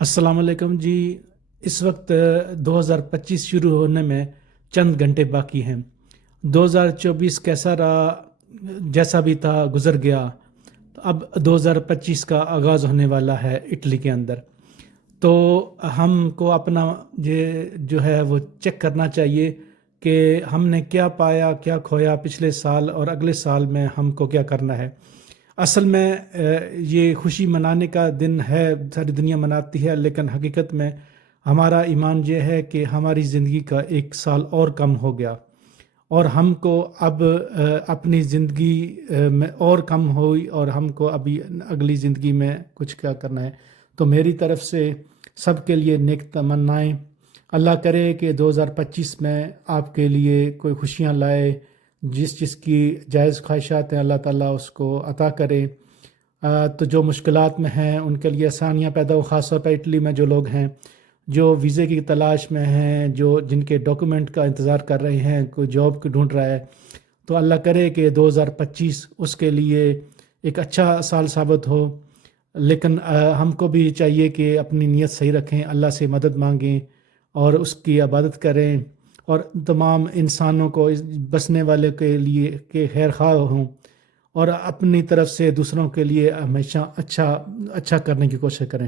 السلام علیکم جی۔ اس وقت 2025 شروع ہونے میں چند گھنٹے باقی ہیں۔ 2024 کیسا رہا، جیسا بھی تھا گزر گیا۔ تو اب 2025 کا آغاز ہونے والا ہے اٹلی کے اندر۔ تو ہم کو اپنا جو ہے وہ چیک کرنا چاہیے کہ ہم نے کیا پایا کیا کھویا پچھلے سال، اور اگلے سال میں ہم کو کیا کرنا ہے۔ اصل میں یہ خوشی منانے کا دن ہے، ساری دنیا مناتی ہے، لیکن حقیقت میں ہمارا ایمان یہ ہے کہ ہماری زندگی کا ایک سال اور کم ہو گیا، اور ہم کو اب اپنی زندگی میں اور کم ہوئی، اور ہم کو ابھی اگلی زندگی میں کچھ کیا کرنا ہے۔ تو میری طرف سے سب کے لیے نیک تمنائیں۔ اللہ کرے کہ 2025 میں آپ کے لیے کوئی خوشیاں لائے، جس کی جائز خواہشات ہیں اللہ تعالیٰ اس کو عطا کرے۔ تو جو مشکلات میں ہیں ان کے لیے آسانیاں پیدا ہو، خاص طور پہ اٹلی میں جو لوگ ہیں جو ویزے کی تلاش میں ہیں، جن کے ڈاکومنٹ کا انتظار کر رہے ہیں، کوئی جاب کو ڈھونڈ رہا ہے، تو اللہ کرے کہ 2025 اس کے لیے ایک اچھا سال ثابت ہو۔ لیکن ہم کو بھی چاہیے کہ اپنی نیت صحیح رکھیں، اللہ سے مدد مانگیں اور اس کی عبادت کریں، اور تمام انسانوں کو بسنے والے کے لیے کہ خیر خواہ ہوں، اور اپنی طرف سے دوسروں کے لیے ہمیشہ اچھا کرنے کی کوشش کریں۔